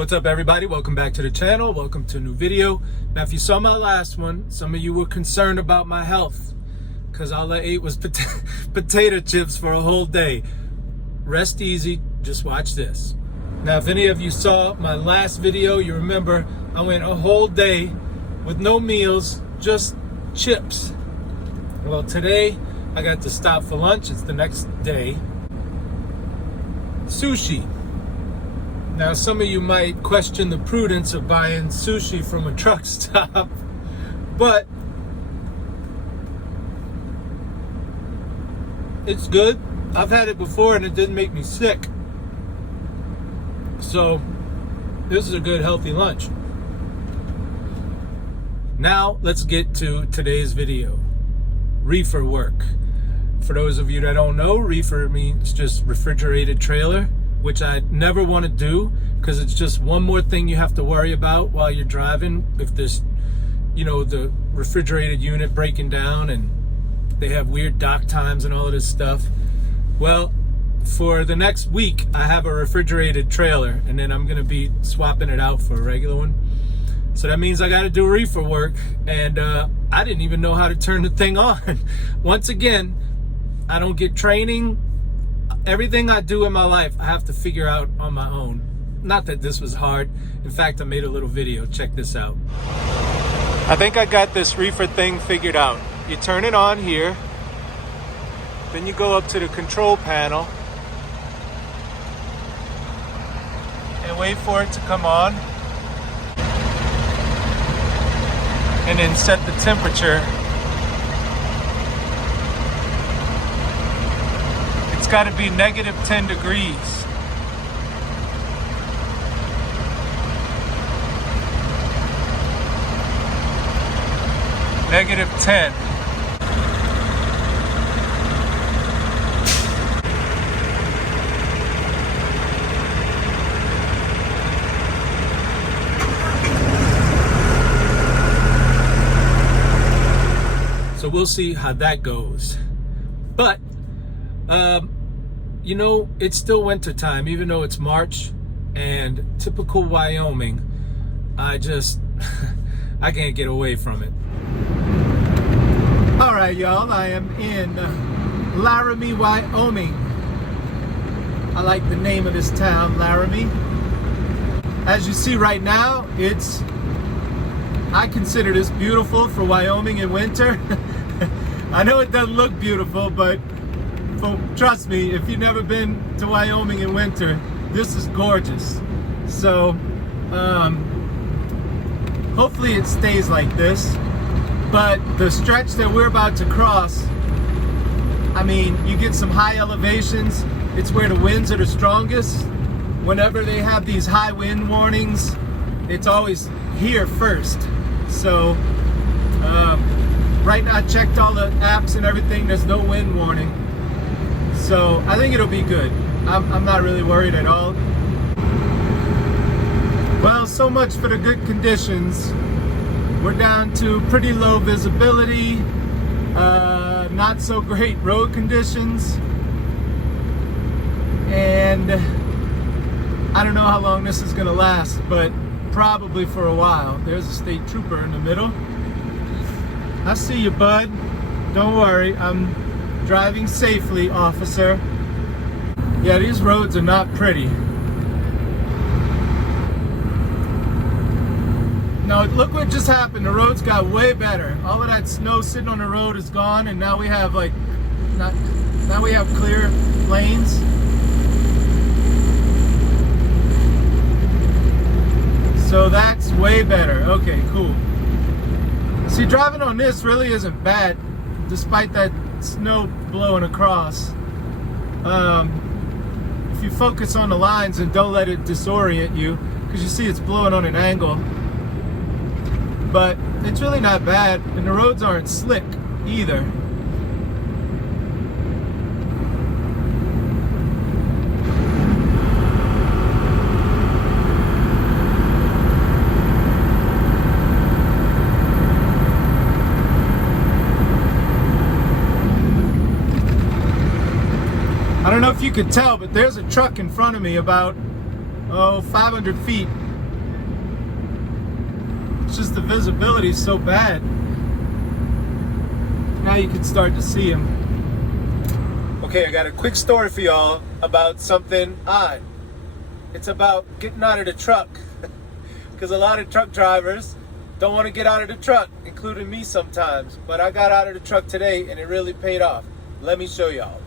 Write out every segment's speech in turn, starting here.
What's up, everybody? Welcome back to the channel. Welcome to a new video. Now, if you saw my last one, some of you were concerned about my health because all I ate was potato chips for a whole day. Rest easy, just watch this. Now, if any of you saw my last video, you remember I went a whole day with no meals, just chips. Well, today I got to stop for lunch. It's the next day. Sushi. Now, some of you might question the prudence of buying sushi from a truck stop, but it's good. I've had it before and it didn't make me sick. So, this is a good, healthy lunch. Now, let's get to today's video. Reefer work. For those of you that don't know, reefer means just refrigerated trailer, which I never want to do because it's just one more thing you have to worry about while you're driving. If there's, the refrigerated unit breaking down and they have weird dock times and all of this stuff. Well, for the next week, I have a refrigerated trailer and then I'm going to be swapping it out for a regular one. So that means I got to do reefer work, and I didn't even know how to turn the thing on. Once again, I don't get training. Everything I do in my life, I have to figure out on my own. Not that this was hard. In fact, I made a little video. Check this out. I think I got this reefer thing figured out. You turn it on here. Then you go up to the control panel. And wait for it to come on. And then set the temperature. It's got to be negative 10 degrees. Negative 10. So we'll see how that goes. But it's still winter time, even though it's March, and typical Wyoming, I can't get away from it. All right, y'all, I am in Laramie, Wyoming. I like the name of this town, Laramie. As you see right now, I consider this beautiful for Wyoming in winter. I know it doesn't look beautiful, but trust me, if you've never been to Wyoming in winter, this is gorgeous. So, hopefully it stays like this. But the stretch that we're about to cross, you get some high elevations. It's where the winds are the strongest. Whenever they have these high wind warnings, it's always here first. So, right now I checked all the apps and everything, there's no wind warning. So I think it'll be good. I'm not really worried at all. Well, so much for the good conditions. We're down to pretty low visibility, not so great road conditions, and I don't know how long this is gonna last, but probably for a while. There's a state trooper in the middle. I see you, bud. Don't worry, I'm driving safely, officer. Yeah, these roads are not pretty. No, look what just happened. The roads got way better. All of that snow sitting on the road is gone, and now we have now we have clear lanes. So that's way better. Okay, cool. See, driving on this really isn't bad, despite that snow blowing across. If you focus on the lines and don't let it disorient you, because you see it's blowing on an angle. But it's really not bad, and the roads aren't slick either. I don't know if you could tell, but there's a truck in front of me about 500 feet, It's just the visibility is so bad. Now you can start to see them. Okay, I got a quick story for y'all about something odd. It's about getting out of the truck. Because a lot of truck drivers don't want to get out of the truck, including me sometimes. But I got out of the truck today and it really paid off. Let me show y'all.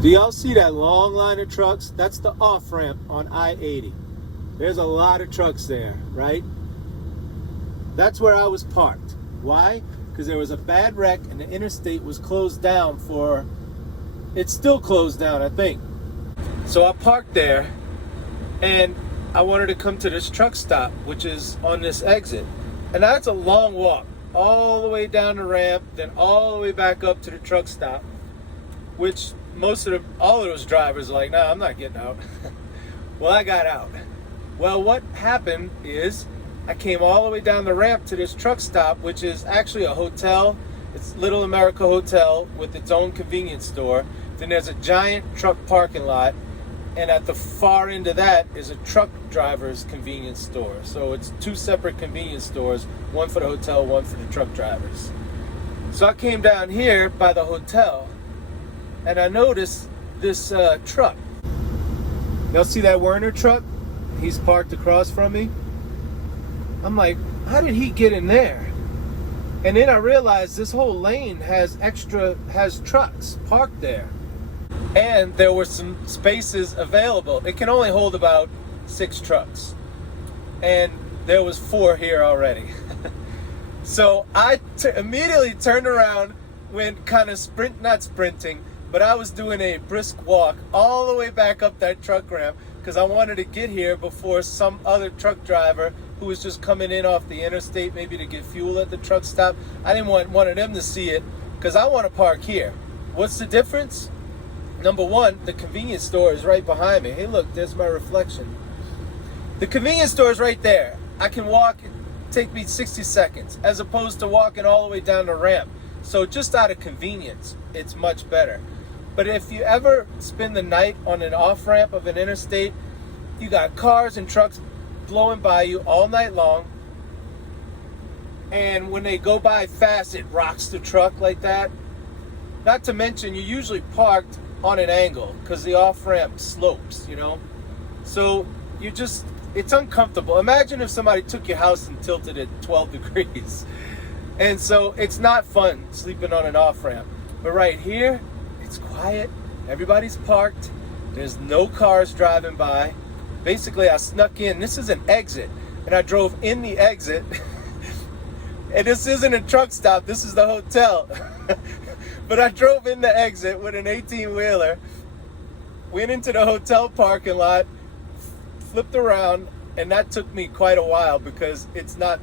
Do y'all see that long line of trucks? That's the off-ramp on I-80. There's a lot of trucks there, right? That's where I was parked. Why? Because there was a bad wreck and the interstate was closed down for, it's still closed down, I think. So I parked there and I wanted to come to this truck stop, which is on this exit. And that's a long walk, all the way down the ramp, then all the way back up to the truck stop, which all of those drivers are like, nah, I'm not getting out. Well, I got out. Well, what happened is I came all the way down the ramp to this truck stop, which is actually a hotel. It's Little America Hotel with its own convenience store. Then there's a giant truck parking lot. And at the far end of that is a truck driver's convenience store. So it's two separate convenience stores, one for the hotel, one for the truck drivers. So I came down here by the hotel and I noticed this truck. Y'all see that Werner truck? He's parked across from me. I'm like, how did he get in there? And then I realized this whole lane has trucks parked there. And there were some spaces available. It can only hold about 6 trucks. And there was 4 here already. So I immediately turned around, went kind of not sprinting, but I was doing a brisk walk all the way back up that truck ramp because I wanted to get here before some other truck driver who was just coming in off the interstate, maybe to get fuel at the truck stop. I didn't want one of them to see it because I want to park here. What's the difference? Number one, the convenience store is right behind me. Hey, look, there's my reflection. The convenience store is right there. I can walk, take me 60 seconds, as opposed to walking all the way down the ramp. So just out of convenience, it's much better. But if you ever spend the night on an off-ramp of an interstate, you got cars and trucks blowing by you all night long. And when they go by fast, it rocks the truck like that. Not to mention, you're usually parked on an angle because the off-ramp slopes, you know? So it's uncomfortable. Imagine if somebody took your house and tilted it 12 degrees. And so it's not fun sleeping on an off-ramp. But right here, it's quiet. Everybody's parked. There's no cars driving by. Basically, I snuck in. This is an exit. And I drove in the exit. And this isn't a truck stop. This is the hotel. But I drove in the exit with an 18-wheeler, went into the hotel parking lot, flipped around, and that took me quite a while because it's not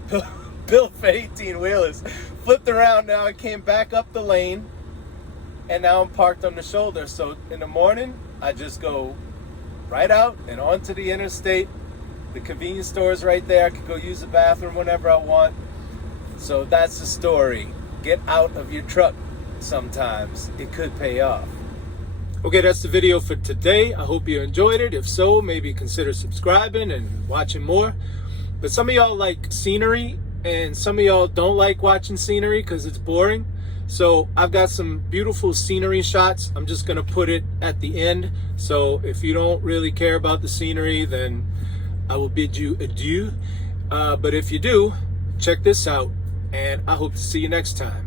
built for 18-wheelers. Flipped around, now I came back up the lane, and now I'm parked on the shoulder. So in the morning, I just go right out and onto the interstate. The convenience store is right there. I can go use the bathroom whenever I want. So that's the story. Get out of your truck. Sometimes it could pay off. Okay, that's the video for today. I hope you enjoyed it. If so, maybe consider subscribing and watching more. But some of y'all like scenery and some of y'all don't like watching scenery because it's boring. So I've got some beautiful scenery shots. I'm just gonna put it at the end. So if you don't really care about the scenery, then I will bid you adieu. But if you do, check this out and I hope to see you next time.